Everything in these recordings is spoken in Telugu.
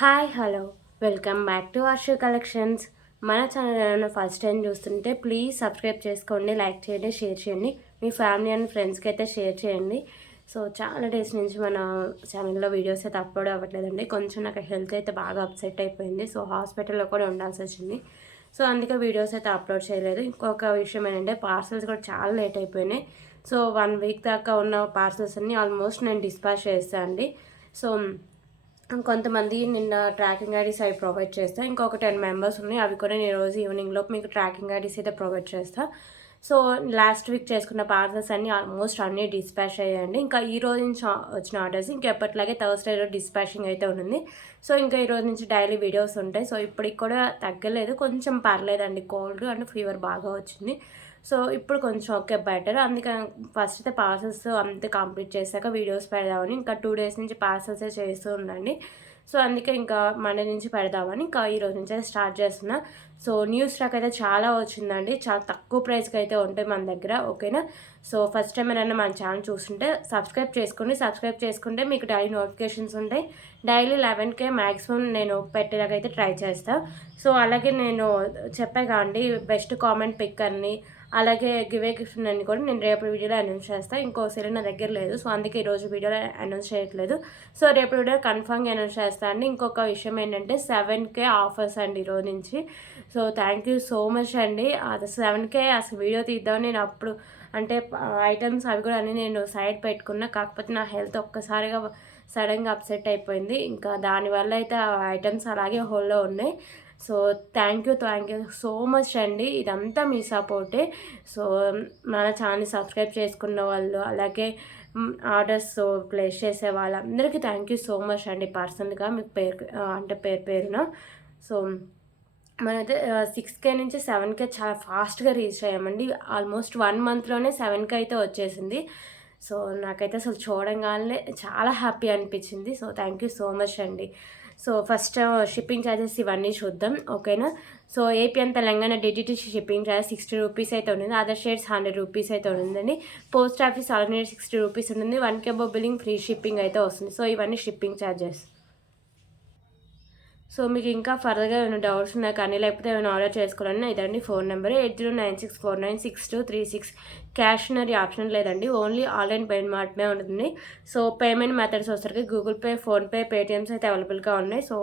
Hi hello welcome back to Varsha collections. మన ఛానల్ ఏమైనా ఫస్ట్ టైం చూస్తుంటే ప్లీజ్ సబ్స్క్రైబ్ చేసుకోండి, లైక్ చేయండి, షేర్ చేయండి. మీ ఫ్యామిలీ అండ్ ఫ్రెండ్స్కి అయితే షేర్ చేయండి. సో చాలా డేస్ నుంచి మన ఛానల్లో వీడియోస్ అయితే అప్లోడ్ అవ్వట్లేదండి. కొంచెం నాకు హెల్త్ అయితే బాగా అప్సెట్ అయిపోయింది. సో హాస్పిటల్లో కూడా ఉండాల్సి వచ్చింది. సో అందుకే వీడియోస్ అయితే అప్లోడ్ చేయలేదు. ఇంకొక విషయం ఏంటంటే పార్సల్స్ కూడా చాలా లేట్ అయిపోయినాయి. సో 1 వీక్ దాకా ఉన్న పార్సల్స్ అన్నీ ఆల్మోస్ట్ నేను డిస్పాచ్ చేస్తాను అండి. సో కొంతమంది నిన్న ట్రాకింగ్ ఐడీస్ అవి ప్రొవైడ్ చేస్తా. ఇంకొక 10 మెంబర్స్ ఉన్నాయి. అవి కూడా నేను రోజు ఈవినింగ్ లోపు మీకు ట్రాకింగ్ ఐడీస్ అయితే ప్రొవైడ్ చేస్తా. సో లాస్ట్ వీక్ చేసుకున్న పార్సల్స్ అన్నీ ఆల్మోస్ట్ అన్నీ డిస్పాచ్ అయ్యాయండి. ఇంకా ఈ రోజు నుంచి వచ్చిన ఆర్డర్స్ ఇంకెప్పటిలాగే థర్స్డే రోజు డిస్పాచింగ్ అయితే ఉంటుంది. సో ఇంకా ఈ రోజు నుంచి డైలీ వీడియోస్ ఉంటాయి. సో ఇప్పటికి కూడా తగ్గలేదు, కొంచెం పర్లేదండి. కోల్డ్ అండ్ ఫీవర్ బాగా వచ్చింది. సో ఇప్పుడు కొంచెం ఓకే బెటర్. అందుకని ఫస్ట్ అయితే పార్సల్స్ అంతా కంప్లీట్ చేశాక వీడియోస్ పెడదామని ఇంకా 2 డేస్ నుంచి పార్సల్సే చేస్తూ ఉండండి. సో అందుకే ఇంకా మండే నుంచి పెడదామని ఇంకా ఈరోజు నుంచి అయితే స్టార్ట్ చేస్తున్నా. సో న్యూ స్టాక్ అయితే చాలా వచ్చిందండి. చాలా తక్కువ ప్రైస్కి అయితే ఉంటాయి మన దగ్గర, ఓకేనా. సో ఫస్ట్ టైం ఏమైనా మన ఛానల్ చూస్తుంటే సబ్స్క్రైబ్ చేసుకోండి. సబ్స్క్రైబ్ చేసుకుంటే మీకు డైలీ నోటిఫికేషన్స్ ఉంటాయి. డైలీ 11K మ్యాక్సిమం నేను పెట్టేలాగైతే ట్రై చేస్తాను. సో అలాగే నేను చెప్పాగా అండి, బెస్ట్ కామెంట్ పిక్ అని, అలాగే గివే గిఫ్ట్ అని కూడా నేను రేపు వీడియోలో అనౌన్స్ చేస్తాను. ఇంకో సెల్ నా దగ్గర లేదు, సో అందుకే ఈరోజు వీడియోలో అనౌన్స్ చేయట్లేదు. సో రేపు వీడియో కన్ఫామ్గా అనౌన్స్ చేస్తాను అండి. ఇంకొక విషయం ఏంటంటే 7K ఆఫర్స్ అండి ఈరోజు నుంచి. So thank you so much అండి. అది 7K అసలు వీడియో తీద్దామని నేను అప్పుడు అంటే ఐటమ్స్ అవి కూడా అన్నీ నేను సైడ్ పెట్టుకున్నా. కాకపోతే నా హెల్త్ ఒక్కసారిగా సడన్గా అప్సెట్ అయిపోయింది. ఇంకా దానివల్ల అయితే ఆ ఐటమ్స్ అలాగే హోల్డ్లో ఉన్నాయి. So thank you so much అండి. ఇదంతా మీ సపోర్టే. సో మన ఛానల్ సబ్స్క్రైబ్ చేసుకున్న వాళ్ళు, అలాగే ఆర్డర్స్ ప్లేస్ చేసే వాళ్ళందరికీ థ్యాంక్ యూ సో మచ్ అండి. పర్సనల్గా మీకు పేరున. సో మనైతే 6K నుంచి 7K చాలా ఫాస్ట్గా రీచ్ అయ్యామండి. ఆల్మోస్ట్ 1 మంత్లోనే 7K అయితే వచ్చేసింది. సో నాకైతే అసలు చూడంగానే చాలా హ్యాపీ అనిపించింది. So thank you so much అండి. సో ఫస్ట్ షిప్పింగ్ ఛార్జెస్ ఇవన్నీ చూద్దాం, ఓకేనా. సో ఏపీ అండ్ తెలంగాణ డిటిటీ షిప్పింగ్ ఛార్జెస్ 60 రూపీస్ అయితే ఉంటుంది. అదర్ స్టేట్స్ 100 రూపీస్ అయితే ఉంటుందండి. పోస్ట్ ఆఫీస్ ఆల్టర్నేట్ 60 రూపీస్ ఉంటుంది. 1K బిల్లింగ్ ఫ్రీ షిప్పింగ్ అయితే వస్తుంది. సో ఇవన్నీ షిప్పింగ్ ఛార్జెస్. సో మీకు ఇంకా ఫర్దర్గా ఏమైనా డౌట్స్ ఉన్నా కానీ, లేకపోతే ఏమైనా ఆర్డర్ చేసుకోవాలన్నా ఇదండి ఫోన్ నెంబర్ 8096496236. క్యాషనరీ ఆప్షన్ లేదండి, ఓన్లీ ఆన్లైన్ పేమెంట్ మాత్రమే ఉంటుంది. సో పేమెంట్ మెథడ్స్ వచ్చరికి గూగుల్ పే, ఫోన్పే, పేటిఎమ్స్ అయితే అవైలబుల్గా ఉన్నాయి. సో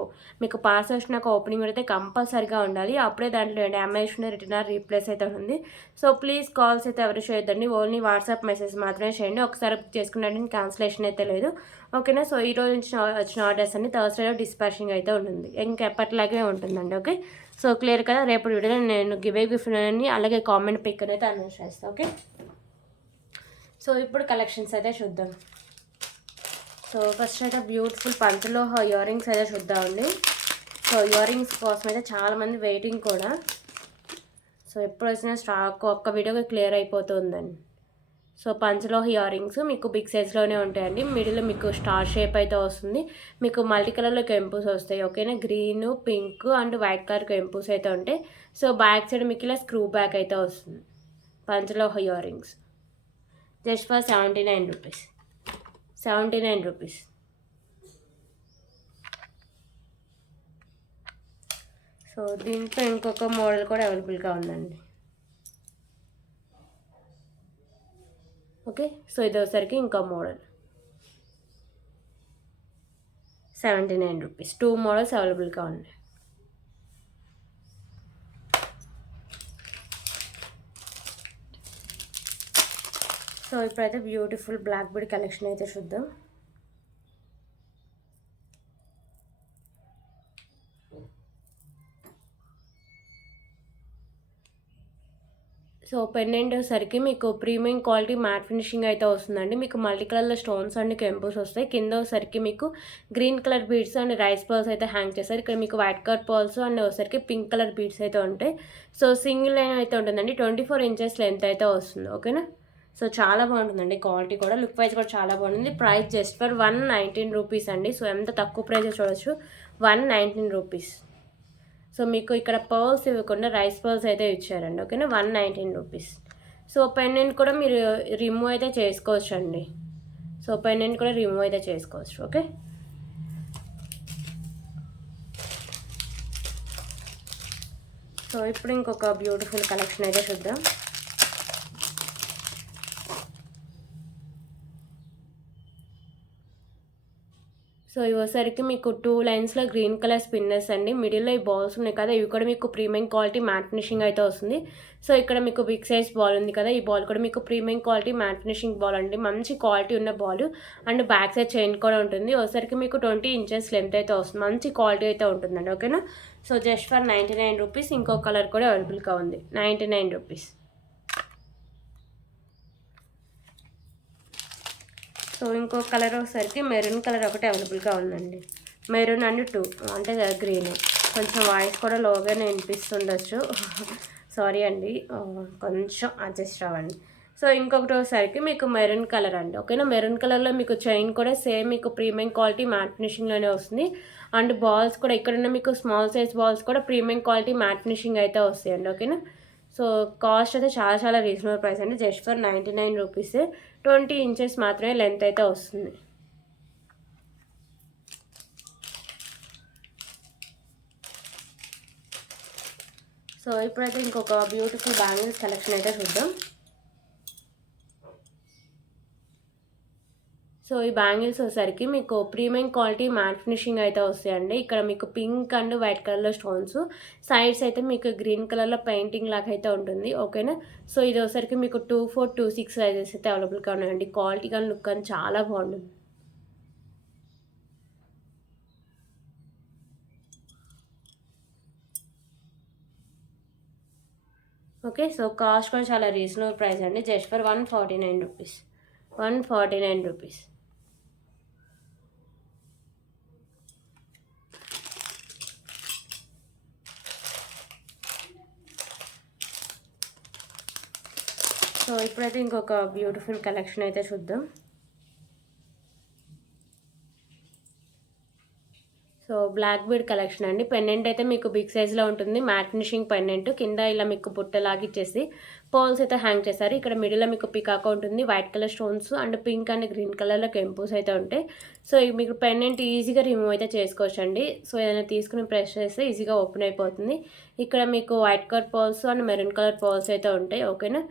మీకు పాస్ వచ్చినాక ఓపెనింగ్ అయితే కంపల్సరీగా ఉండాలి. అప్పుడే దాంట్లో డ్యామేజ్ రిటర్న్ రీప్లేస్ అయితే ఉంది. సో ప్లీజ్ కాల్స్ అయితే ఎవరు చేయొద్దండి, ఓన్లీ వాట్సాప్ మెసేజ్ మాత్రమే చేయండి. ఒకసారి బుక్ చేసుకున్నట్టు క్యాన్సిలేషన్ అయితే లేదు, ఓకేనా. సో ఈ రోజు నుంచి వచ్చిన ఆర్డర్స్ అన్ని థర్స్డేలో డిస్పాచింగ్ అయితే ఉంటుంది. ఇంకెప్పటిలాగే ఉంటుందండి, ఓకే. సో క్లియర్ కదా. రేపు వీడియోలో నేను గివే గిఫ్ట్ అని అలాగే కామెంట్ పిక్ అయితే అనౌన్స్ చేస్తాను, ఓకే. సో ఇప్పుడు కలెక్షన్స్ అయితే చూద్దాం. సో ఫస్ట్ అయితే బ్యూటిఫుల్ పంచలో ఇయర్ రింగ్స్ అయితే చూద్దామండి. సో ఇయర్ రింగ్స్ కోసం అయితే చాలామంది వెయిటింగ్ కూడా. సో ఎప్పుడు వచ్చినా స్టాక్ ఒక్క వీడియోకి క్లియర్ అయిపోతుందండి. సో పంచలో ఇయర్ రింగ్స్ మీకు బిగ్ సైజ్లోనే ఉంటాయండి. మిడిల్లో మీకు స్టార్ షేప్ అయితే వస్తుంది. మీకు మల్టీ కలర్లో కెంపుస్ వస్తాయి, ఓకేనా. Green, pink and white colour కెంపుస్ అయితే ఉంటాయి. సో బ్యాక్ సైడ్ మీకు ఇలా స్క్రూ బ్యాక్ అయితే వస్తుంది. పంచలో ear rings just for 79 rupees. 79 rupees. So దీంట్లో ఇంకొక మోడల్ కూడా అవైలబుల్గా ఉందండి, ఓకే. సో ఇది వచ్చేసరికి ఇంకో మోడల్ 79 రూపీస్. 2 మోడల్స్ అవైలబుల్గా ఉన్నాయి. సో ఇప్పుడైతే బ్యూటిఫుల్ బ్లాక్ బీడ్ కలెక్షన్ అయితే చూద్దాం. సో పెండెంట్ సరికి మీకు ప్రీమియం క్వాలిటీ మ్యాట్ ఫినిషింగ్ అయితే వస్తుందండి. మీకు మల్టీ కలర్లో స్టోన్స్ అండ్ కెంపుస్ వస్తాయి. కింద సరికి మీకు green colour beads and rice pearls అయితే హ్యాంగ్ చేస్తారు. ఇక్కడ మీకు వైట్ కలర్ పర్ల్స్ అండ్ వచ్చరికి పింక్ కలర్ బీడ్స్ అయితే ఉంటాయి. సో సింగిల్ లైన్ అయితే ఉంటుందండి. 24 ఇంచెస్ లెంత్ అయితే వస్తుంది, ఓకేనా. సో చాలా బాగుంటుందండి, క్వాలిటీ కూడా, లుక్ వైజ్ కూడా చాలా బాగుంటుంది. ప్రైస్ జస్ట్ ఫర్ 119 రూపీస్ అండి. సో ఎంత తక్కువ ప్రైస్ చూడొచ్చు, 119 రూపీస్. సో మీకు ఇక్కడ పర్ల్స్ ఇవ్వకుండా రైస్ పర్ల్స్ అయితే ఇచ్చారండి, ఓకేనా. 119 రూపీస్. సో పెండెంట్ కూడా మీరు రిమూవ్ అయితే చేసుకోవచ్చు అండి. సో పెండెంట్ కూడా రిమూవ్ అయితే చేసుకోవచ్చు, ఓకే. సో ఇప్పుడు ఇంకొక బ్యూటిఫుల్ కలెక్షన్ అయితే చూద్దాం. సో ఇవసరికి మీకు 2 లైన్స్లో గ్రీన్ కలర్ స్పిన్నర్స్ అండి. మిడిల్లో ఈ బాల్స్ ఉన్నాయి కదా, ఇవి కూడా మీకు ప్రీమియం క్వాలిటీ మ్యాట్ ఫినిషింగ్ అయితే వస్తుంది. సో ఇక్కడ మీకు బిగ్ సైజ్ బాల్ ఉంది కదా, ఈ బాల్ కూడా మీకు premium quality matte finishing ball అండి. మంచి క్వాలిటీ ఉన్న ball and back side chain కూడా ఉంటుంది. ఒకసారికి మీకు 20 ఇంచెస్ లెంత్ అయితే వస్తుంది. మంచి క్వాలిటీ అయితే ఉంటుందండి. ఓకేనా. So just for 99 rupees. ఇంకో కలర్ కూడా అవైలబుల్గా ఉంది, 99 రూపీస్. సో ఇంకో కలర్ ఒకసారికి మెరూన్ కలర్ ఒకటి అవైలబుల్గా ఉందండి. మెరూన్ అండ్ 2 అంటే గ్రీన్. కొంచెం వాయిస్ కూడా లోగానే వినిపిస్తుండొచ్చు, సారీ అండి, కొంచెం అడ్జస్ట్ అవ్వండి. సో ఇంకొకటి ఒకసారికి మీకు మెరూన్ కలర్ అండి. ఓకేనా. మెరూన్ కలర్లో మీకు చైన్ కూడా సేమ్ మీకు ప్రీమియం క్వాలిటీ మ్యాట్ ఫినిషింగ్లోనే వస్తుంది. అండ్ బాల్స్ కూడా ఇక్కడున్న మీకు స్మాల్ సైజ్ బాల్స్ కూడా ప్రీమియం క్వాలిటీ మ్యాట్ ఫినిషింగ్ అయితే వస్తాయండి. ఓకేనా. సో కాస్ట్ అయితే చాలా రీజనబుల్ ప్రైస్ అండి. Just for 99 rupees. 20 ఇంచెస్ మాత్రమే లెంత్ అయితే వస్తుంది. సో ఇప్పుడైతే ఇంకొక బ్యూటిఫుల్ బ్యాంగిల్స్ కలెక్షన్ అయితే చూద్దాం. సో ఈ బ్యాంగిల్స్ వచ్చేసరికి మీకు ప్రీమియం క్వాలిటీ మ్యాట్ ఫినిషింగ్ అయితే వస్తాయండి. ఇక్కడ మీకు పింక్ అండ్ వైట్ కలర్లో స్టోన్స్, సైడ్స్ అయితే మీకు గ్రీన్ కలర్లో పెయింటింగ్ లాగా అయితే ఉంటుంది. ఓకేనా. సో ఇది వచ్చేసరికి మీకు 24, 26 సైజెస్ అయితే అవైలబుల్గా ఉన్నాయండి. క్వాలిటీ కానీ లుక్ కానీ చాలా బాగుంటుంది. ఓకే. సో కాస్ట్ కూడా చాలా రీజనబుల్ ప్రైస్ అండి. Just for 149 rupees. 149 rupees. So ఇప్పుడైతే ఇంకొక బ్యూటిఫుల్ కలెక్షన్ అయితే చూద్దాం. సో బ్లాక్ బీడ్ కలెక్షన్ అండి. పెండెంట్ అయితే మీకు బిగ్ సైజ్లో ఉంటుంది. Matte finishing pendant. కింద ఇలా మీకు బుట్టలాగిచ్చేసి పోల్స్ అయితే హ్యాంగ్ చేశారు. ఇక్కడ మిడిల్లో మీకు పికాక్ ఉంటుంది. White colour stones and pink and green కలర్లో కెంపూస్ అయితే ఉంటాయి. సో మీకు పెండెంట్ ఈజీగా రిమూవ్ అయితే చేసుకోవచ్చు అండి. సో ఏదైనా తీసుకుని ప్రెస్ చేస్తే ఈజీగా ఓపెన్ అయిపోతుంది. ఇక్కడ మీకు white colour poles and maroon colour poles అయితే ఉంటాయి. ఓకేనా.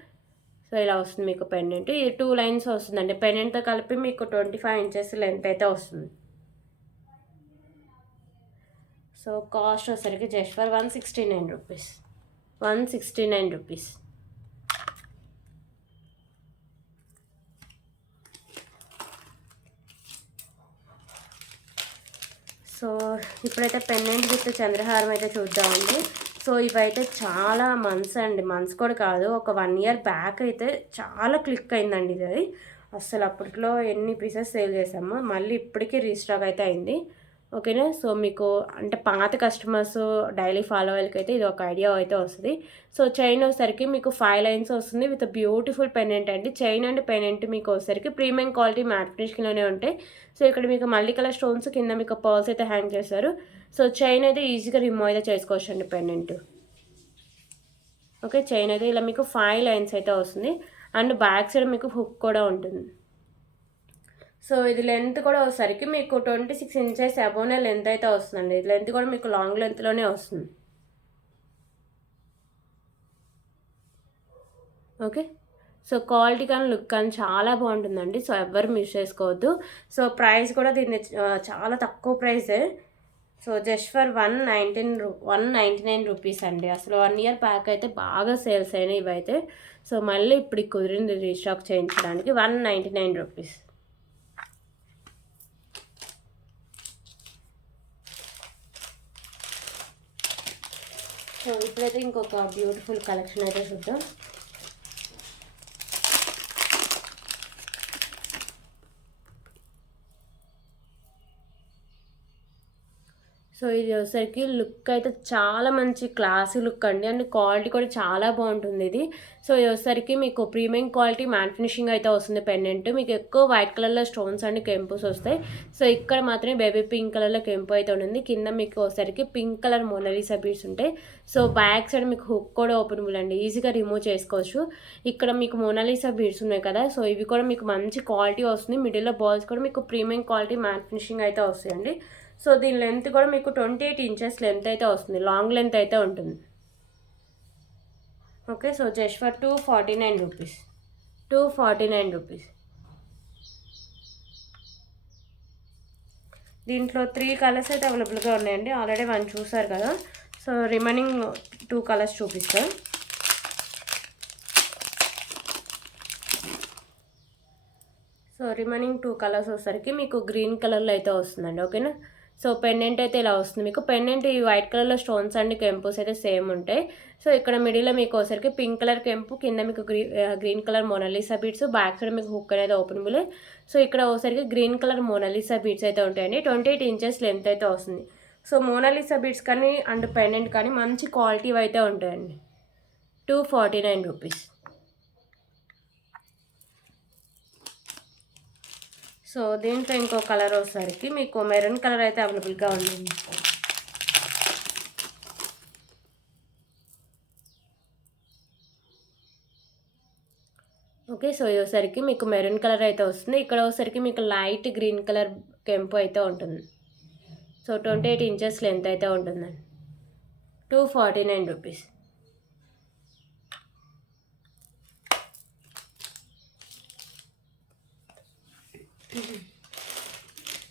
సో ఇలా వస్తుంది మీకు పెండెంట్. ఇది 2 లైన్స్ వస్తుందండి. పెండెంట్తో కలిపి మీకు 25 ఇంచెస్ లెంత్ అయితే వస్తుంది. సో కాస్ట్ వచ్చేసరికి just for 169 rupees. 169 rupees. So ఇప్పుడైతే పెండెంట్ విత్ చంద్రహారం అయితే చూద్దామండి. సో ఇవైతే చాలా మంత్స్ కూడా కాదు, ఒక 1 ఇయర్ బ్యాక్ అయితే చాలా క్లిక్ అయిందండి ఇది. అసలు అప్పట్లో ఎన్ని పీసెస్ సేల్ చేసాము, మళ్ళీ ఇప్పటికీ రీస్టాక్ అయితే అయింది. ఓకేనా. సో మీకు అంటే పాత కస్టమర్స్ డైలీ ఫాలో అయ్యేకి అయితే ఇది ఒక ఐడియా అయితే వస్తుంది. సో చైన్ వచ్చేసరికి మీకు 5 లైన్స్ వస్తుంది విత్ బ్యూటిఫుల్ పెండెంట్ అండి. చైన్ అండ్ పెండెంట్ మీకు వచ్చేసరికి ప్రీమియం క్వాలిటీ మ్యాట్ ఫినిషింగ్లోనే ఉంటాయి. సో ఇక్కడ మీకు మల్టీ కలర్ స్టోన్స్, కింద మీకు పర్ల్స్ అయితే హ్యాంగ్ చేస్తారు. సో చైన్ అయితే ఈజీగా రిమూవ్ అయితే చేసుకోవచ్చు అండి పెండెంట్. ఓకే. చైన్ అయితే ఇలా మీకు 5 లైన్స్ అయితే వస్తుంది. అండ్ బ్యాక్ సైడ్ మీకు హుక్ కూడా ఉంటుంది. సో ఇది లెంత్ కూడా వచ్చేసరికి మీకు 26 ఇంచెస్ అబోనే లెంత్ అయితే వస్తుందండి. లెంత్ కూడా మీకు లాంగ్ లెంత్లోనే వస్తుంది. ఓకే. సో క్వాలిటీ కానీ లుక్ కానీ చాలా బాగుంటుందండి. సో ఎవ్వరు మిస్ చేసుకోవద్దు. సో ప్రైస్ కూడా దీన్ని చాలా తక్కువ ప్రైసే. సో జస్ట్ ఫర్ 199 రూపీస్ అండి. అసలు 1 ఇయర్ బ్యాక్ అయితే బాగా సేల్స్ అయినాయి ఇవైతే. సో మళ్ళీ ఇప్పుడు కుదిరింది రీస్టాక్ చేయించడానికి. 199 రూపీస్. సో ఇప్పుడైతే ఇంకొక బ్యూటిఫుల్ కలెక్షన్ అయితే చూద్దాం. సో ఇది వచ్చేసరికి లుక్ అయితే చాలా మంచి క్లాసీ లుక్ అండి. అండ్ క్వాలిటీ కూడా చాలా బాగుంటుంది ఇది. సో ఇది వచ్చేసరికి మీకు ప్రీమియం క్వాలిటీ మ్యాట్ ఫినిషింగ్ అయితే వస్తుంది పెండెంట్. మీకు ఎక్కువ వైట్ కలర్లో స్టోన్స్ అండ్ కెంపుస్ వస్తాయి. సో ఇక్కడ మాత్రమే బేబీ పింక్ కలర్లో కెంపు అయితే ఉంటుంది. కింద మీకు వచ్చేసరికి పింక్ కలర్ మోనాలిసా బీడ్స్ ఉంటాయి. సో బ్యాక్ సైడ్ మీకు హుక్ కూడా ఓపెనబుల్ అండి, ఈజీగా రిమూవ్ చేసుకోవచ్చు. ఇక్కడ మీకు మోనాలిసా బీడ్స్ ఉన్నాయి కదా, సో ఇవి కూడా మీకు మంచి క్వాలిటీ వస్తుంది. మిడిల్లో బాల్స్ కూడా మీకు ప్రీమియం క్వాలిటీ మ్యాట్ ఫినిషింగ్ అయితే వస్తాయండి. సో దీని లెంత్ కూడా మీకు 28 ఇంచెస్ లెంత్ అయితే వస్తుంది. లాంగ్ లెంత్ అయితే ఉంటుంది. Okay, so just for 249 rupees. 249 rupees. దీంట్లో 3 కలర్స్ అయితే అవైలబుల్గా ఉన్నాయండి. ఆల్రెడీ 1 చూసారు కదా. సో రిమైనింగ్ 2 కలర్స్ చూపిస్తాను. సో రిమైనింగ్ 2 కలర్స్ వచ్చేసరికి మీకు గ్రీన్ కలర్లో అయితే వస్తుందండి. ఓకేనా. సో పెండెంట్ అయితే ఇలా వస్తుంది మీకు. పెండెంట్ ఈ వైట్ కలర్లో స్టోన్స్ అండ్ కెంపుస్ అయితే సేమ్ ఉంటాయి. సో ఇక్కడ మిడిల్లో మీకు వచ్చరికి పింక్ కలర్ కెంపు, కింద మీకు green colour Mona Lisa beads, back side మీకు హుక్ అనేది ఓపెనబుల్. సో ఇక్కడ వచ్చరికి గ్రీన్ కలర్ మోనాలిసా బీడ్స్ అయితే ఉంటాయండి. 28 ఇంచెస్ లెంత్ అయితే వస్తుంది. సో మోనాలిసా బీడ్స్ కానీ అండ్ పెండెంట్ కానీ మంచి క్వాలిటీ అయితే ఉంటాయండి. 249 రూపీస్. సో దీంట్లో ఇంకో కలర్ వచ్చేసరికి మీకు మెరూన్ కలర్ అయితే అవైలబుల్గా ఉందండి. ఓకే, సో వచ్చేసరికి మీకు మెరూన్ కలర్ అయితే వస్తుంది. ఇక్కడ వచ్చేసరికి మీకు లైట్ గ్రీన్ కలర్ కెంపు అయితే ఉంటుంది. సో 28 ఇంచెస్ లెంత్ అయితే ఉంటుందండి. 249 రూపీస్.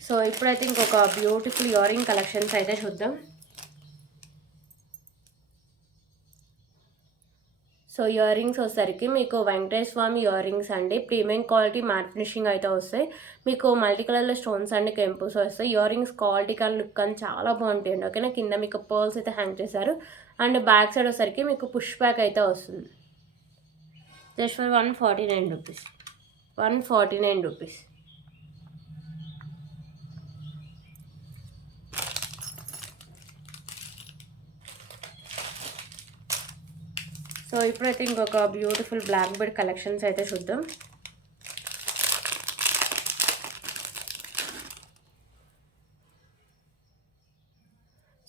సో ఇప్పుడైతే ఇంకొక బ్యూటిఫుల్ ఇయర్ రింగ్ కలెక్షన్స్ అయితే చూద్దాం. సో ఇయర్ రింగ్స్ వచ్చేసరికి మీకు వెంకటేశ్వర స్వామి ఇయర్ రింగ్స్ అండి. ప్రీమియం క్వాలిటీ మ్యాట్ ఫినిషింగ్ అయితే వస్తాయి. మీకు మల్టీ కలర్లో స్టోన్స్ అండ్ కెంపుస్ వస్తాయి. ఇయర్ రింగ్స్ క్వాలిటీ కానీ లుక్ కానీ చాలా బాగుంటాయండి. ఓకేనా. కింద మీకు పర్ల్స్ అయితే హ్యాంగ్ చేశారు. అండ్ బ్యాక్ సైడ్ వచ్చేసరికి మీకు పుష్ బ్యాక్ అయితే వస్తుంది. Just for 149 rupees. 149 rupees. So ఇప్పుడైతే ఇంకొక బ్యూటిఫుల్ బ్లాక్ బెడ్ కలెక్షన్స్ అయితే చూద్దాం.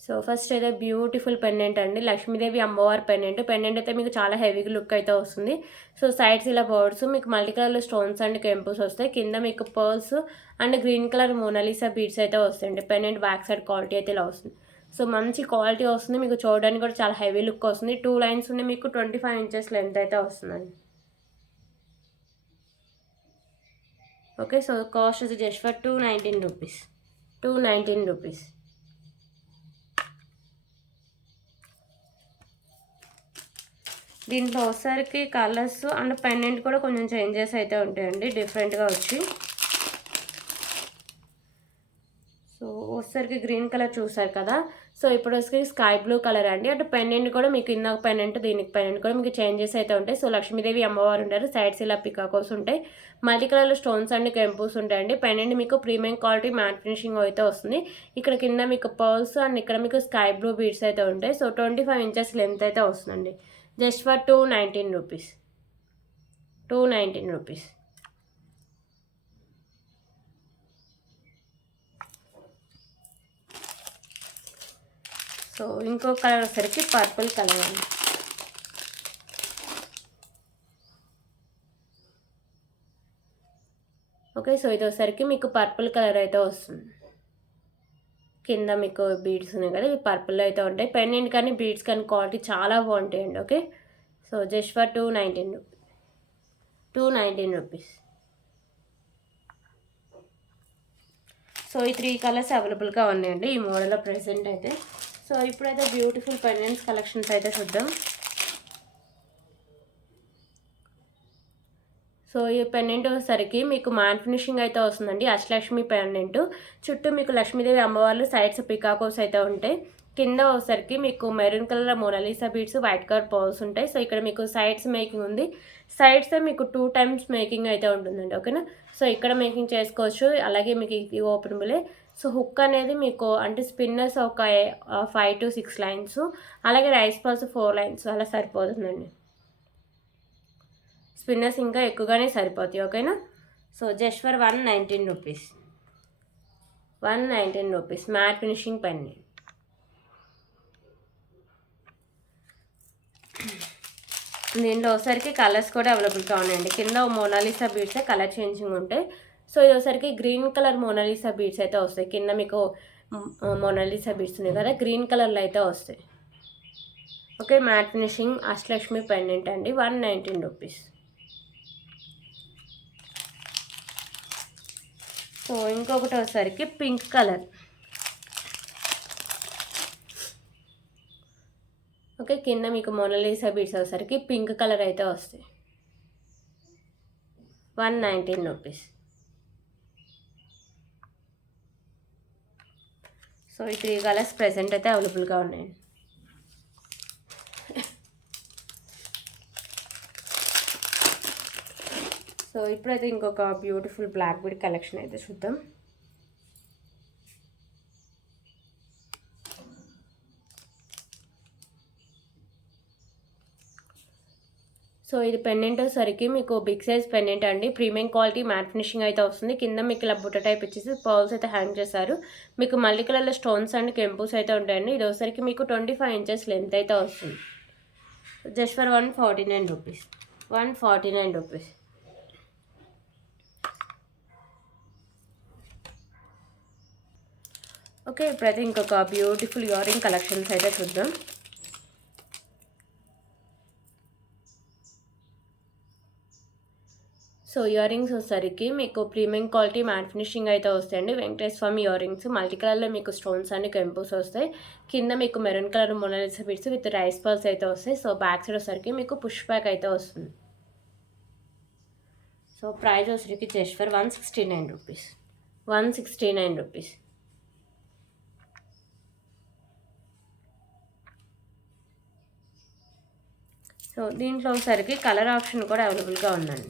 సో ఫస్ట్ అయితే బ్యూటిఫుల్ పెండెంట్ అండి. లక్ష్మీదేవి అమ్మవారి పెండెంట్. పెండెంట్ అయితే మీకు చాలా హెవీగా లుక్ అయితే వస్తుంది. సో సైడ్స్ ఇలా బర్డ్స్, మీకు మల్టీ కలర్లో స్టోన్స్ అండ్ కెంపుస్ వస్తాయి. కింద మీకు pearls and green colour Mona Lisa beads అయితే వస్తాయండి. పెండెంట్ బ్యాక్ సైడ్ క్వాలిటీ అయితే ఇలా వస్తుంది. సో మంచి క్వాలిటీ వస్తుంది. మీకు చూడడానికి కూడా చాలా హెవీ లుక్ వస్తుంది. 2 లైన్స్ ఉండి మీకు 25 ఇంచెస్ లెంత్ అయితే వస్తుందండి. ఓకే, సో కాస్ట్ ఇది జస్ట్ ఫర్ 219 రూపీస్. 219 రూపీస్. దీంట్లో ఒకసారికి కలర్స్ అండ్ పెండెంట్ కూడా కొంచెం చేంజెస్ అయితే ఉంటాయండి, డిఫరెంట్గా వచ్చి. సో ఒకసారికి గ్రీన్ కలర్ చూసారు కదా. సో ఇప్పుడు వచ్చేసి స్కై బ్లూ కలర్ అండి. అంటే పెండెంట్ కూడా మీకు ఇందాక పెండెంట్ దీనికి పెండెంట్ కూడా మీకు చేంజెస్ అయితే ఉంటాయి. సో లక్ష్మీదేవి అమ్మవారు ఉంటారు. సైడ్స్ ఇలా పికాకోస్ ఉంటాయి. మల్టీ కలర్లో స్టోన్స్ అండ్ కెంపుస్ ఉంటాయండి. పెండెంట్ మీకు ప్రీమియం క్వాలిటీ మ్యాట్ ఫినిషింగ్ అయితే వస్తుంది. ఇక్కడ కింద మీకు పర్ల్స్ అండ్ ఇక్కడ మీకు స్కై బ్లూ బీడ్స్ అయితే ఉంటాయి. సో 25 ఇంచెస్ లెంత్ అయితే వస్తుందండి. Just for 219 rupees. 219 rupees. So ఇంకో కలర్ వచ్చేసరికి పర్పుల్ కలర్ అండి. ఓకే, సో ఇది వచ్చేసరికి మీకు పర్పుల్ కలర్ అయితే వస్తుంది. కింద మీకు బీడ్స్ ఉన్నాయి కదా, ఇవి పర్పుల్లో అయితే ఉంటాయి. పెండెంట్ కానీ బీడ్స్ కానీ క్వాలిటీ చాలా బాగుంటాయండి. Okay, so just for 219 rupees. 219 rupees. So ఈ 3 కలర్స్ అవైలబుల్గా ఉన్నాయండి ఈ మోడల్లో ప్రెసెంట్ అయితే. సో ఇప్పుడైతే బ్యూటిఫుల్ పెండెంట్స్ కలెక్షన్స్ అయితే చూద్దాం. సో ఈ పెండెంట్ వచ్చేసరికి మీకు మ్యాట్ ఫినిషింగ్ అయితే వస్తుందండి. అష్టలక్ష్మి పెండెంట్. చుట్టూ మీకు లక్ష్మీదేవి అమ్మవార్లు, సైడ్స్ పికాకోస్ అయితే ఉంటాయి. కింద వచ్చేసరికి మీకు maroon colour Mona Lisa beads, white colour pearls ఉంటాయి. సో ఇక్కడ మీకు సైడ్స్ మేకింగ్ ఉంది. సైడ్స్ మీకు 2 times మేకింగ్ అయితే ఉంటుందండి. ఓకేనా. సో ఇక్కడ మేకింగ్ చేసుకోవచ్చు. అలాగే మీకు ఇది ఓపెనబులే. సో హుక్ అనేది మీకు అంటే స్పిన్నర్స్ ఒక 5 to 6 లైన్స్, అలాగే రైస్ పర్ల్స్ 4 లైన్స్ అలా సరిపోతుందండి. స్పిన్నర్స్ ఇంకా ఎక్కువగానే సరిపోతాయి. ఓకేనా. So just for 119 rupees. 119 rupees matte finishing pendant. దీంట్లో ఒకసారికి కలర్స్ కూడా అవైలబుల్గా ఉన్నాయండి. కింద మోనాలిసా బీడ్స్ కలర్ చేంజింగ్ ఉంటాయి. సో ఇది ఒకసారికి గ్రీన్ కలర్ మోనాలిసా బీడ్స్ అయితే వస్తాయి. కింద మీకు మోనాలిసా బీడ్స్ ఉన్నాయి కదా, గ్రీన్ కలర్లో అయితే వస్తాయి. Okay, matte finishing Ashtalakshmi pendant అండి, 119 రూపీస్. సో ఇంకొకటి వచ్చేసరికి పింక్ కలర్. ఓకే, కింద మీకు మోనాలిసా బీడ్స్ వచ్చేసరికి పింక్ కలర్ అయితే వస్తాయి, 119 రూపీస్. సో ఈ 3 కలర్స్ ప్రెసెంట్ అయితే అవైలబుల్గా ఉన్నాయండి. సో ఇప్పుడైతే ఇంకొక బ్యూటిఫుల్ బ్లాక్ బీడ్ కలెక్షన్ అయితే చూద్దాం. సో ఇది పెండెంట్ వచ్చేసరికి మీకు బిగ్ సైజ్ పెండెంట్ అండి, ప్రీమియం క్వాలిటీ మ్యాట్ ఫినిషింగ్ అయితే వస్తుంది. కింద మీకు ఇలా బుట్ట టైప్ ఇచ్చేసి పర్ల్స్ అయితే హ్యాంగ్ చేశారు. మీకు మల్టీ కలర్లో స్టోన్స్ అండ్ కెంపుస్ అయితే ఉంటాయండి. ఇది వచ్చేసరికి మీకు 25 ఇంచెస్ లెంత్ అయితే వస్తుంది, just for 149 rupees. 149 rupees. Okay, ఇప్పుడైతే ఇంకొక బ్యూటిఫుల్ ఇయర్ రింగ్ కలెక్షన్స్ అయితే చూద్దాం. సో ఇయర్ రింగ్స్ వచ్చేసరికి మీకు ప్రీమియం క్వాలిటీ మ్యాట్ ఫినిషింగ్ అయితే వస్తాయండి. Venkateswara Swamy earrings multi కలర్లో మీకు స్టోన్స్ అన్ని కెంపుస్ వస్తాయి. కింద మీకు maroon colour Mona Lisa beads with rice pearls అయితే వస్తాయి. సో బ్యాక్ సైడ్ వచ్చేసరికి మీకు పుష్ బ్యాక్ అయితే వస్తుంది. సో ప్రైస్ వచ్చేసరికి just for 169 rupees. 169 rupees. So దీంట్లో వచ్చేసరికి కలర్ ఆప్షన్ కూడా అవైలబుల్గా ఉందండి.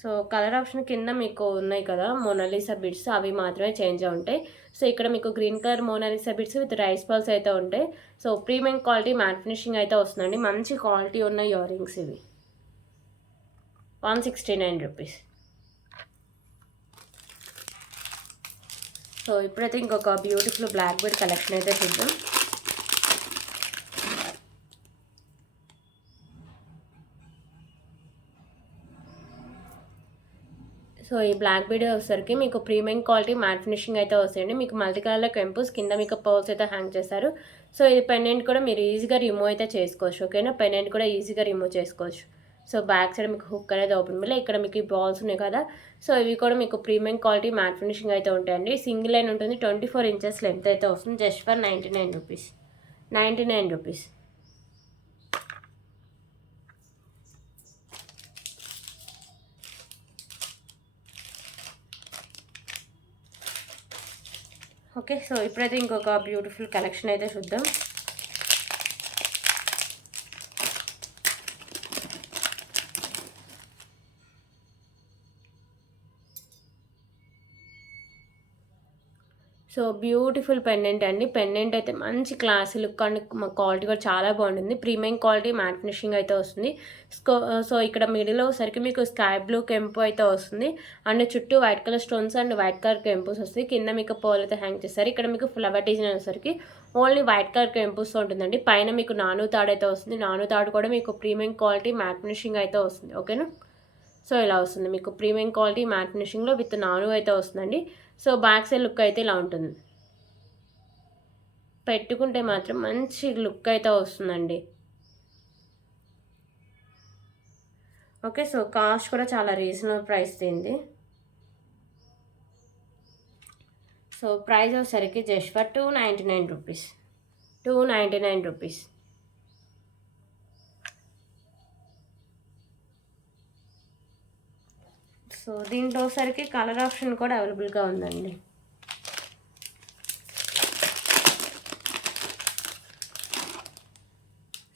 సో కలర్ ఆప్షన్ కింద మీకు ఉన్నాయి కదా మోనాలిసా బిడ్స్, అవి మాత్రమే చేంజ్ ఉంటాయి. సో ఇక్కడ మీకు green colour Mona Lisa beads with rice pearls అయితే ఉంటాయి. So premium quality mat finishing అయితే వస్తుందండి, మంచి క్వాలిటీ ఉన్న ఇయర్ రింగ్స్ ఇవి. 169 రూపీస్. సో ఇప్పుడైతే ఇంకొక బ్యూటిఫుల్ బ్లాక్ బీడ్ కలెక్షన్ అయితే చూద్దాం. సో ఈ బ్లాక్ బీడ్ వచ్చేసరికి మీకు ప్రీమియం క్వాలిటీ మ్యాట్ ఫినిషింగ్ అయితే వస్తాయండి. మీకు మల్టీ కలర్లో కెంపుస్, కింద మీకు పర్ల్స్ అయితే హ్యాంగ్ చేస్తారు. సో ఇది పెండెంట్ కూడా మీరు ఈజీగా రిమూవ్ అయితే చేసుకోవచ్చు. ఓకేనా, పెండెంట్ కూడా ఈజీగా రిమూవ్ చేసుకోవచ్చు. సో బ్యాక్ సైడ్ మీకు హుక్ అనేది ఓపెన్ బిల్, ఇక్కడ మీకు ఈ బాల్స్ ఉన్నాయి కదా. సో ఇవి కూడా మీకు ప్రీమియం క్వాలిటీ మ్యాట్ ఫినిషింగ్ అయితే ఉంటాయండి. సింగిల్ లైన్ ఉంటుంది, 24 ఇంచెస్ లెంత్ అయితే వస్తుంది, just for 99 rupees. 99 rupees. Okay, so ఇప్పుడైతే ఇంకొక బ్యూటిఫుల్ కలెక్షన్ అయితే చూద్దాం. సో బ్యూటిఫుల్ పెండెంట్ అండి, పెండెంట్ అయితే మంచి క్లాస్ లుక్ అండ్ క్వాలిటీ కూడా చాలా బాగుంటుంది. ప్రీమియం క్వాలిటీ మ్యాట్ ఫినిషింగ్ అయితే వస్తుంది. సో ఇక్కడ మిడిల్లో సరికి మీకు స్కై బ్లూ కెంపు అయితే వస్తుంది, అండ్ చుట్టూ white colour stones and white colour కెంపుస్ వస్తాయి. కింద మీకు పర్ల్ అయితే హ్యాంగ్ చేస్తారు. ఇక్కడ మీకు ఫ్లవర్ డిజైన్ వచ్చేసరికి ఓన్లీ వైట్ కలర్ కెంపుస్ ఉంటుందండి. పైన మీకు నాను తాడు అయితే వస్తుంది, నాను తాడు కూడా మీకు ప్రీమియం క్వాలిటీ మ్యాట్ ఫినిషింగ్ అయితే వస్తుంది. ఓకేనా, సో ఇలా వస్తుంది మీకు ప్రీమియం క్వాలిటీ మ్యాట్ ఫినిషింగ్లో విత్ నాను అయితే వస్తుందండి. సో బ్యాక్ సైడ్ లుక్ అయితే ఇలా ఉంటుంది, పెట్టుకుంటే మాత్రం మంచి లుక్ అయితే వస్తుందండి. ఓకే, సో కాస్ట్ కూడా చాలా రీజనబుల్ ప్రైస్ దీనిది. సో ప్రైస్ వచ్చేసరికి just for 299 rupees. 299 rupees. So దీంట్లో సరికి కలర్ ఆప్షన్ కూడా అవైలబుల్గా ఉందండి.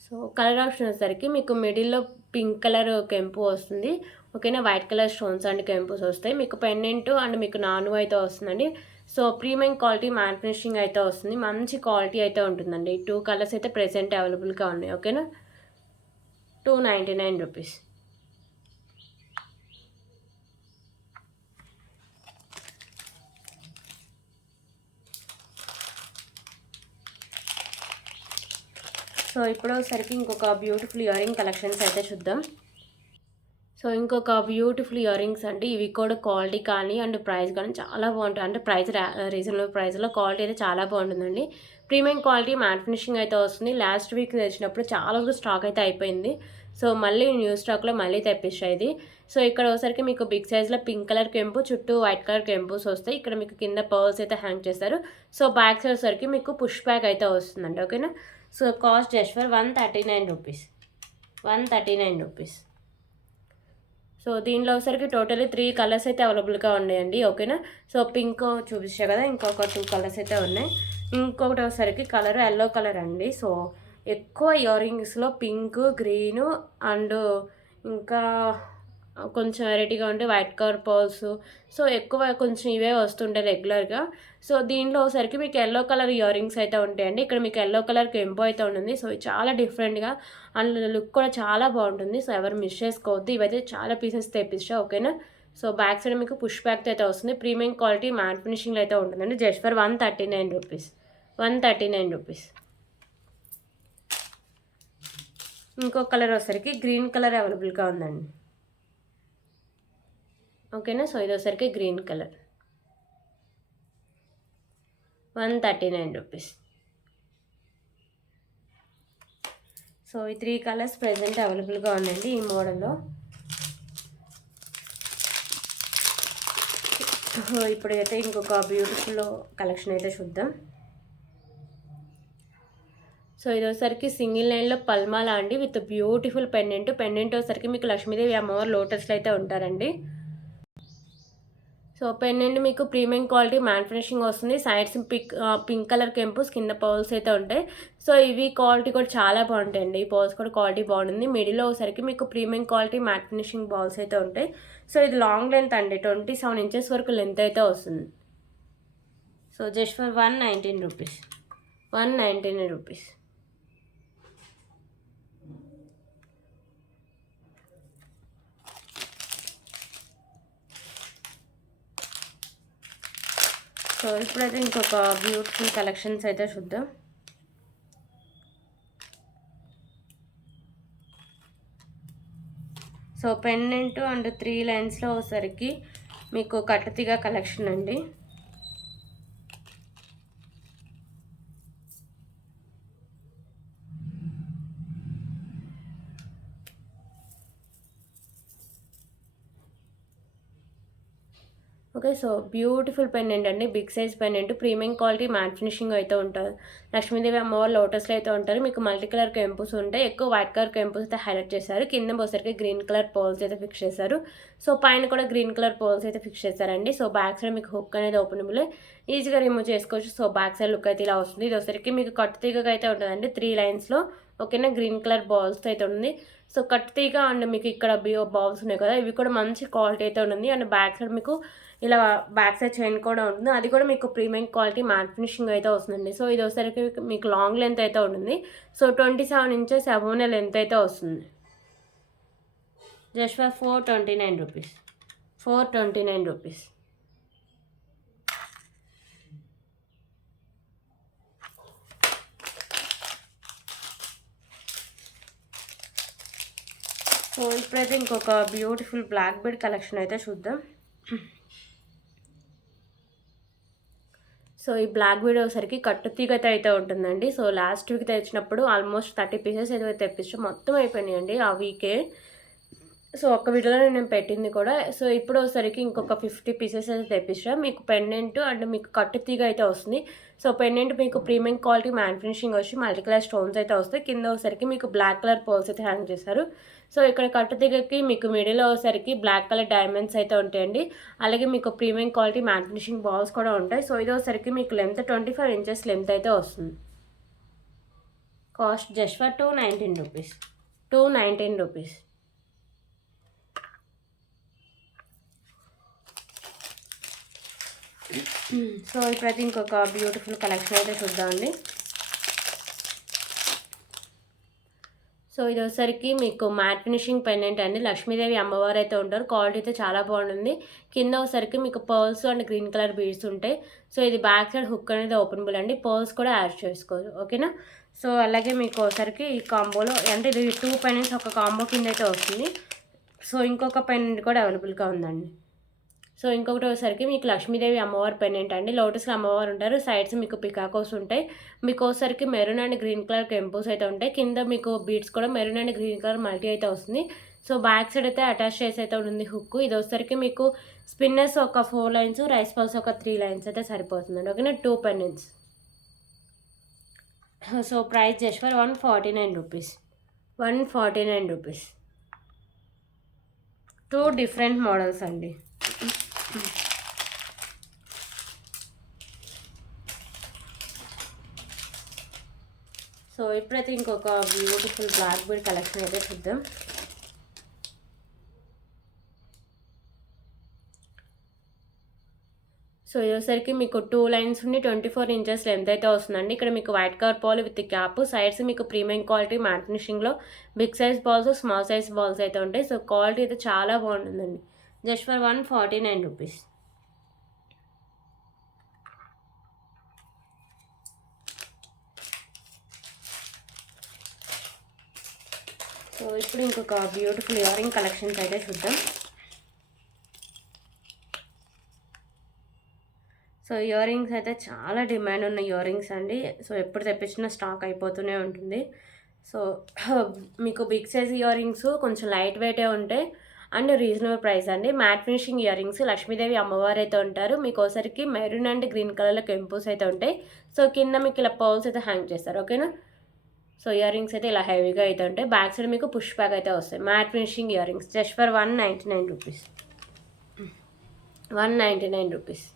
సో కలర్ ఆప్షన్ వచ్చేసరికి మీకు మిడిల్లో పింక్ కలర్ కెంపు వస్తుంది. ఓకేనా, వైట్ కలర్ స్టోన్స్ అండ్ కెంపుస్ వస్తాయి. మీకు పెండెంట్ అండ్ మీకు నాను అయితే వస్తుందండి. So premium quality mat finishing అయితే వస్తుంది, మంచి క్వాలిటీ అయితే ఉంటుందండి. 2 కలర్స్ అయితే ప్రెసెంట్ అవైలబుల్గా ఉన్నాయి. ఓకేనా, 299 రూపీస్. సో ఇప్పుడు సరికి ఇంకొక బ్యూటిఫుల్ ఇయర్ రింగ్ కలెక్షన్స్ అయితే చూద్దాం. సో ఇంకొక బ్యూటిఫుల్ ఇయర్ రింగ్స్ అండి. ఇవి కూడా క్వాలిటీ కానీ అండ్ ప్రైస్ కానీ చాలా బాగుంటాయి. అంటే ప్రైస్ రీజనబుల్ ప్రైస్లో క్వాలిటీ అయితే చాలా బాగుంటుందండి. ప్రీమియం క్వాలిటీ మ్యాట్ ఫినిషింగ్ అయితే వస్తుంది. లాస్ట్ వీక్ తెచ్చినప్పుడు చాలా వరకు స్టాక్ అయితే అయిపోయింది. సో మళ్ళీ న్యూ స్టాక్లో మళ్ళీ తెప్పించాయి ఇది. సో ఇక్కడ ఒకసారికి మీకు బిగ్ సైజ్లో పింక్ కలర్ కెంపు, చుట్టూ వైట్ కలర్ కెంపుస్ వస్తాయి. ఇక్కడ మీకు కింద పర్ల్స్ అయితే హ్యాంగ్ చేస్తారు. సో బ్యాక్ సైడ్ సరికి మీకు పుష్ బ్యాక్ అయితే వస్తుందండి. ఓకేనా. So cost just for 139 rupees. 139 rupees. So దీనిలో ఒకసారికి టోటలీ 3 కలర్స్ అయితే అవైలబుల్గా ఉన్నాయండి. ఓకేనా. సో పింక్ చూపించా కదా, ఇంకొక 2 కలర్స్ అయితే ఉన్నాయి. ఇంకొకటి ఒకసారికి కలర్ ఎల్లో కలర్ అండి. సో ఎక్కువ ఇయర్ రింగ్స్లో పింక్, గ్రీను అండ్ ఇంకా కొంచెం వెరైటీగా ఉంటే వైట్ కలర్ పర్ల్స్. సో ఎక్కువ కొంచెం ఇవే వస్తుంటాయి రెగ్యులర్గా. సో దీంట్లో ఒకసారికి మీకు ఎల్లో కలర్ ఇయర్ రింగ్స్ అయితే ఉంటాయండి. ఇక్కడ మీకు ఎల్లో కలర్ కెంపో అయితే ఉంటుంది. సో చాలా డిఫరెంట్గా అండ్ లుక్ కూడా చాలా బాగుంటుంది. సో ఎవరు మిస్ చేసుకోవద్దు. ఇవైతే చాలా పీసెస్ తెప్పించా. ఓకేనా. సో బ్యాక్ సైడ్ మీకు పుష్ బ్యాక్ అయితే వస్తుంది. ప్రీమియం క్వాలిటీ మ్యాట్ ఫినిషింగ్లో అయితే ఉంటుందండి. Just for 139 rupees. 139 రూపీస్. ఇంకో కలర్ వచ్చేసరికి గ్రీన్ కలర్ అవైలబుల్గా ఉందండి. ఓకేనా. సో ఇది వచ్చేసరికి గ్రీన్ కలర్. 139 రూపీస్. సో ఈ 3 కలర్స్ ప్రెజెంట్ అవైలబుల్గా ఉన్నాయండి ఈ మోడల్లో. సో ఇప్పుడైతే ఇంకొక బ్యూటిఫుల్ కలెక్షన్ అయితే చూద్దాం. సో ఇది వచ్చేసరికి సింగిల్ లైన్లో పల్మాలా అండి విత్ బ్యూటిఫుల్ పెండెంట్. పెండెంట్ వచ్చేసరికి మీకు లక్ష్మీదేవి అమ్మవారు లోటస్లో అయితే ఉంటారండి. సో పెండెంట్ మీకు ప్రీమియం క్వాలిటీ మ్యాట్ ఫినిషింగ్ వస్తుంది. సైడ్స్ పింక్ కలర్ కెంపుస్, కింద పర్ల్స్ అయితే ఉంటాయి. సో ఇవి క్వాలిటీ కూడా చాలా బాగుంటాయండి. ఈ పర్ల్స్ కూడా క్వాలిటీ బాగుంటుంది. మిడిల్లో ఒకసారికి మీకు premium quality matte finishing balls అయితే ఉంటాయి. సో ఇది లాంగ్ లెంత్ అండి. 27 ఇంచెస్ వరకు లెంత్ అయితే వస్తుంది. So just for 119 rupees. 119 rupees. So ఇప్పుడైతే ఇంకొక బ్యూటిఫుల్ కలెక్షన్స్ అయితే చూద్దాం. సో పెండెంట్ అండ్ 3 లైన్స్లో వచ్చేసరికి మీకు కట్టుతీగ కలెక్షన్ అండి. ఓకే. సో బ్యూటిఫుల్ పెండెంట్ అండి. Big size pendant, premium quality mat finishing అయితే ఉంటుంది. లక్ష్మీదేవి అమ్మవారు లోటస్లో అయితే ఉంటారు. మీకు మల్టీ కలర్ కెంపుస్ ఉంటాయి. ఎక్కువ వైట్ కలర్ కెంపుస్ అయితే హైలైట్ చేశారు. కింద పోసరికి గ్రీన్ కలర్ పర్ల్స్ అయితే ఫిక్స్ చేశారు. సో పైన కూడా గ్రీన్ కలర్ పర్ల్స్ అయితే ఫిక్స్ చేశారండి. సో బ్యాక్ సైడ్ మీకు హుక్ అనేది ఓపెనబుల్, ఈజీగా రిమూవ్ చేసుకోవచ్చు. సో బ్యాక్ సైడ్ లుక్ అయితే ఇలా వస్తుంది. ఇది వచ్చరికి మీకు కట్టుతీగగా అయితే ఉంటుందండి 3 లైన్స్లో. ఓకేనా. గ్రీన్ కలర్ బాల్స్తో అయితే ఉంది. సో కట్టుతీగ అండ్ మీకు ఇక్కడ బాల్స్ ఉన్నాయి కదా, ఇవి కూడా మంచి క్వాలిటీ అయితే ఉంటుంది. అండ్ బ్యాక్ సైడ్ మీకు ఇలా బ్యాక్ సైడ్ చైన్ కూడా ఉంటుంది. అది కూడా మీకు ప్రీమియం క్వాలిటీ మ్యాట్ ఫినిషింగ్ అయితే వస్తుందండి. సో ఇది వచ్చేసరికి మీకు లాంగ్ లెంత్ అయితే ఉంటుంది. సో 27 ఇంచెస్ అబోవ్ లెంత్ అయితే వస్తుంది. Just for 429 rupees. 429 rupees. So ఇప్పుడైతే ఇంకొక బ్యూటిఫుల్ బ్లాక్ బెడ్ కలెక్షన్ అయితే చూద్దాం. సో ఈ బ్లాక్ బీడ్ వచ్చేసరికి కట్టుతీగత అయితే ఉంటుందండి. సో లాస్ట్ వీక్ తెచ్చినప్పుడు ఆల్మోస్ట్ 30 పీసెస్ ఏదో తెప్పించాం, మొత్తం అయిపోయినాయండి ఆ వీకే. సో ఒక్క వీడియోలో నేను పెట్టింది కూడా. సో ఇప్పుడు ఒకసారికి ఇంకొక 50 పీసెస్ అయితే తెప్పించాం. మీకు పెండెంట్ అండ్ మీకు కట్టుతీగ అయితే వస్తుంది. సో పెండెంట్ మీకు ప్రీమియం క్వాలిటీ మ్యాట్ ఫినిషింగ్ వచ్చి మల్టీ కలర్ స్టోన్స్ అయితే వస్తాయి. కింద ఒకసారికి మీకు బ్లాక్ కలర్ పర్ల్స్ అయితే హ్యాంగ్ చేస్తారు. సో ఇక్కడ కట్టుతీగకి మీకు మిడిల్లో ఒకసారికి బ్లాక్ కలర్ డైమండ్స్ అయితే ఉంటాయండి. అలాగే మీకు premium quality matte finishing balls కూడా ఉంటాయి. సో ఇది ఒకసారికి మీకు లెంత్ 25 ఇంచెస్ లెంత్ అయితే వస్తుంది. Cost just for 219 rupees. 219 rupees. So ఇప్పుడైతే ఇంకొక బ్యూటిఫుల్ కలెక్షన్ అయితే చూద్దామండి. సో ఇది వచ్చేసరికి మీకు మ్యాట్ ఫినిషింగ్ పెండెంట్ అండి. లక్ష్మీదేవి అమ్మవారు అయితే ఉంటారు. క్వాలిటీ అయితే చాలా బాగుంటుంది. కింద వచ్చేసరికి మీకు pearls and green colour beads ఉంటాయి. సో ఇది బ్యాక్ సైడ్ హుక్ అనేది ఓపెనబుల్ అండి. పర్ల్స్ కూడా యాడ్ చేసుకోవచ్చు. ఓకేనా. సో అలాగే మీకు ఒకసారికి ఈ కాంబోలో అంటే ఇది 2 పెండెంట్స్ ఒక కాంబో కింద అయితే వస్తుంది. సో ఇంకొక పెండెంట్ కూడా అవైలబుల్గా ఉందండి. సో ఇంకొకటి వచ్చేసరికి మీకు లక్ష్మీదేవి అమ్మవారి పెండెంట్ అండి. లోటస్లో అమ్మవారు ఉంటారు, సైడ్స్ మీకు పికాకోస్ ఉంటాయి. మీకు వచ్చేసరికి మెరూన్ అండ్ గ్రీన్ కలర్ కెంపుల్స్ అయితే ఉంటాయి. కింద మీకు బీడ్స్ కూడా maroon and green colour multi అయితే వస్తుంది. సో బ్యాక్ సైడ్ అయితే అటాచ్ చేసి అయితే ఉంది హుక్. ఇది వచ్చేసరికి మీకు స్పిన్నర్స్ ఒక 4 లైన్స్, రైస్ పల్స్ ఒక 3 లైన్స్ అయితే సరిపోతుందండి. ఓకేనా, 2 pendants. So price just for 149 rupees. 149 rupees. 2 different models అండి. సో ఇప్పుడైతే ఇంకొక బ్యూటిఫుల్ బ్లాక్ బీడ్ కలెక్షన్ అయితే చూద్దాం. సో ఇదేసరికి మీకు 2 లైన్స్ ఉండి 24 ఇంచెస్ లెంత్ అయితే వస్తుందండి. ఇక్కడ మీకు white colour ball with cap, sides మీకు ప్రీమియం క్వాలిటీ మ్యాట్ ఫినిషింగ్లో big size balls, small size balls అయితే ఉంటాయి. సో క్వాలిటీ అయితే చాలా బాగుంటుందండి. Just for 149 rupees. సో ఇప్పుడు ఇంకొక బ్యూటిఫుల్ ఇయర్ రింగ్ కలెక్షన్స్ అయితే చూద్దాం. సో ఇయర్ రింగ్స్ అయితే చాలా డిమాండ్ ఉన్న ఇయర్ రింగ్స్ అండి. సో ఎప్పుడు తెప్పించిన స్టాక్ అయిపోతూనే ఉంటుంది. సో మీకు బిగ్ సైజ్ ఇయర్ రింగ్స్ కొంచెం లైట్ వెయిటే ఉంటాయి అండ్ రీజనబుల్ ప్రైస్ అండి. Matte finishing ear rings, Lakshmidevi అమ్మవారు అయితే ఉంటారు. మీకు ఒకసారికి మెరూన్ అండ్ గ్రీన్ కలర్లో కెంపుల్స్ అయితే ఉంటాయి. సో కింద మీకు ఇలా పర్ల్స్ అయితే హ్యాంగ్ చేస్తారు. ఓకేనా, సో ఇయర్ రింగ్స్ అయితే ఇలా హెవీగా అయితే ఉంటాయి. బ్యాక్ సైడ్ మీకు పుష్ బ్యాక్ అయితే వస్తాయి. Matte finishing year rings just for 199 rupees. 199 rupees.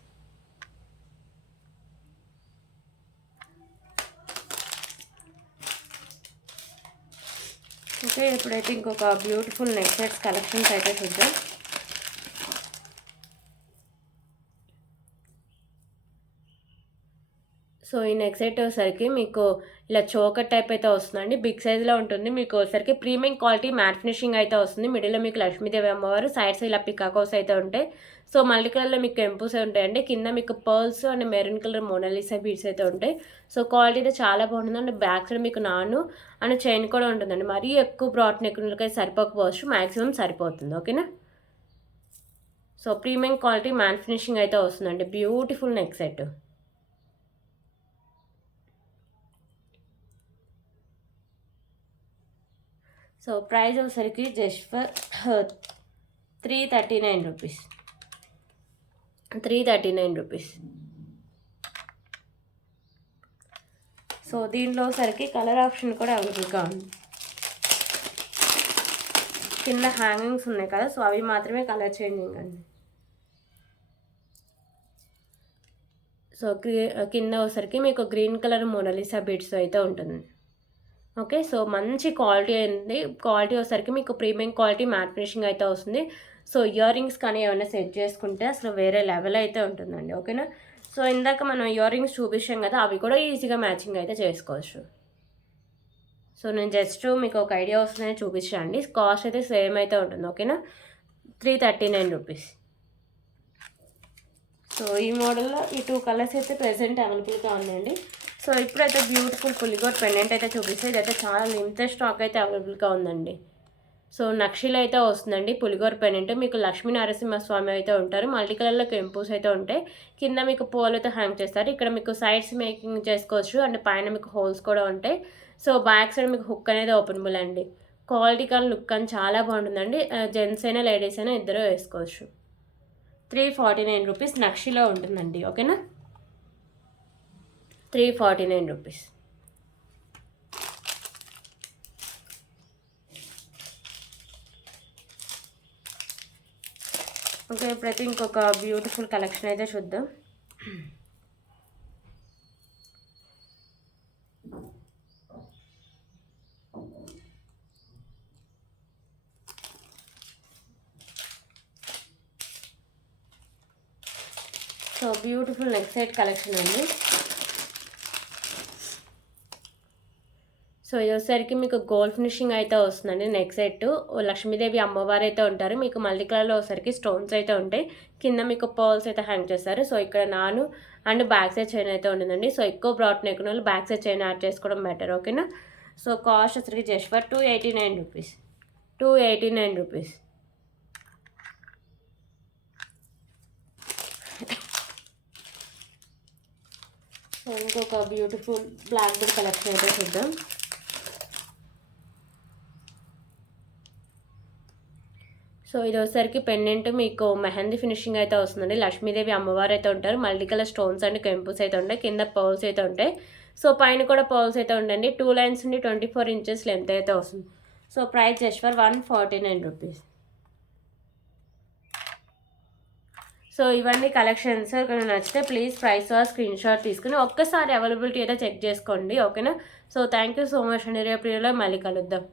Okay, ఇప్పుడైతే ఇంకొక బ్యూటిఫుల్ నెక్ సెట్స్ కలెక్షన్స్ అయితే చూద్దాం. సో ఈ నెక్ సెట్ వచ్చేసరికి మీకు ఇలా చోకర్ టైప్ అయితే వస్తుందండి. బిగ్ సైజ్లో ఉంటుంది. మీకు వచ్చేసరికి ప్రీమియం క్వాలిటీ మ్యాట్ ఫినిషింగ్ అయితే వస్తుంది. మిడిల్లో మీకు లక్ష్మీదేవి అమ్మవారు, సైడ్స్ ఇలా పికాకోస్ అయితే ఉంటాయి. సో మల్టీ కలర్లో మీకు కెంపుస్ ఉంటాయండి. కింద మీకు pearls and maroon colour Mona Lisa beads అయితే ఉంటాయి. సో క్వాలిటీ అయితే చాలా బాగుంటుంది. అండ్ బ్యాక్ సైడ్ మీకు నాను అండ్ చైన్ కూడా ఉంటుందండి. మరీ ఎక్కువ బ్రాడ్ నెక్కి సరిపోకపోవచ్చు, మ్యాక్సిమం సరిపోతుంది. ఓకేనా, so premium quality mat finishing అయితే వస్తుందండి. Beautiful neck set. So price వచ్చేసరికి just for 339 rupees. 339 rupees. So దీంట్లో సరికి కలర్ ఆప్షన్ కూడా అవైలబుల్గా ఉంది. కింద హ్యాంగింగ్స్ ఉన్నాయి కదా, సో అవి మాత్రమే కలర్ చేంజింగ్ అండి. సో కింద వచ్చేసరికి మీకు గ్రీన్ కలర్ మోనాలిసా బీడ్స్ అయితే ఉంటుంది. ఓకే, సో మంచి క్వాలిటీ అయింది. క్వాలిటీ వచ్చేసరికి మీకు ప్రీమియం క్వాలిటీ మ్యాట్ ఫినిషింగ్ అయితే వస్తుంది. సో ఇయర్ రింగ్స్ కానీ ఏమైనా సెట్ చేసుకుంటే అసలు వేరే లెవెల్ అయితే ఉంటుందండి. ఓకేనా, సో ఇందాక మనం ఇయర్ రింగ్స్ చూపించాం కదా, అవి కూడా ఈజీగా మ్యాచింగ్ అయితే చేసుకోవచ్చు. సో నేను జస్ట్ మీకు ఒక ఐడియా వస్తుందని చూపించండి. కాస్ట్ అయితే సేమ్ అయితే ఉంటుంది. ఓకేనా, 339 రూపీస్. సో ఈ మోడల్లో ఈ 2 కలర్స్ అయితే ప్రెజెంట్ అవైలబుల్గా ఉందండి. సో ఇప్పుడైతే బ్యూటిఫుల్ పులిగోర్ పెండెంట్ అయితే చూపిస్తే ఇదైతే చాలా లిమిటెడ్ స్టాక్ అయితే అవైలబుల్గా ఉందండి. సో నక్షిలో అయితే వస్తుందండి పులిగోర్ పెండెంట్. మీకు లక్ష్మీ నరసింహస్వామి అయితే ఉంటారు. మల్టీ కలర్లో కెంపుస్ అయితే ఉంటాయి. కింద మీకు పోల్ అయితే హ్యాంగ్ చేస్తారు. ఇక్కడ మీకు సైడ్స్ మేకింగ్ చేసుకోవచ్చు అండ్ పైన మీకు హోల్స్ కూడా ఉంటాయి. సో బ్యాక్ సైడ్ మీకు హుక్ అనేది ఓపెనబుల్ అండి. క్వాలిటీ కానీ లుక్ కానీ చాలా బాగుంటుందండి. జెంట్స్ అయినా లేడీస్ అయినా ఇద్దరు వేసుకోవచ్చు. 349 రూపీస్ నక్షిలో ఉంటుందండి. ఓకేనా, 349 రూపీస్. ఓకే, ఇప్పుడైతే ఇంకొక బ్యూటిఫుల్ కలెక్షన్ అయితే చూద్దాం. So beautiful neck set collection అండి. సో ఇది వచ్చేసరికి మీకు గోల్డ్ ఫినిషింగ్ అయితే వస్తుందండి. నెక్ సెట్ లక్ష్మీదేవి అమ్మవారు అయితే ఉంటారు. మీకు మల్టీ కలర్లో వచ్చేసరికి స్టోన్స్ అయితే ఉంటాయి. కింద మీకు పర్ల్స్ అయితే హ్యాంగ్ చేస్తారు. సో ఇక్కడ నాను అండ్ బ్యాక్ సైడ్ చైన్ అయితే ఉంటుందండి. సో ఎక్కువ బ్రాడ్ నెక్ ఉన్న వాళ్ళు బ్యాక్ సైడ్ చైన్ యాడ్ చేసుకోవడం బెటర్. ఓకేనా, సో కాస్ట్ వచ్చేసరికి just for 289 rupees. 289 rupees. So ఇంకొక బ్యూటిఫుల్ బ్లాక్ బెడ్ కలెక్షన్ అయితే చూద్దాం. సో ఇది వచ్చేసరికి పెండెంట్ మీకు మెహందీ ఫినిషింగ్ అయితే వస్తుందండి. లక్ష్మీదేవి అమ్మవారు అయితే ఉంటారు. మల్టీ కలర్ స్టోన్స్ అండ్ కెంపుల్స్ అయితే ఉంటాయి. కింద పర్ల్స్ అయితే ఉంటాయి. సో పైన కూడా పర్ల్స్ అయితే ఉండండి. 2 లైన్స్ నుండి 24 ఇంచెస్ లెంత్ అయితే వస్తుంది. So price just for 149 rupees. So ఇవన్నీ కలెక్షన్స్ నచ్చితే ప్లీజ్ ప్రైస్ స్క్రీన్ షాట్ తీసుకుని ఒక్కసారి అవైలబిలిటీ అయితే చెక్ చేసుకోండి. ఓకేనా. So thank you so much అండి. రేపు మళ్ళీ కలుద్దాం.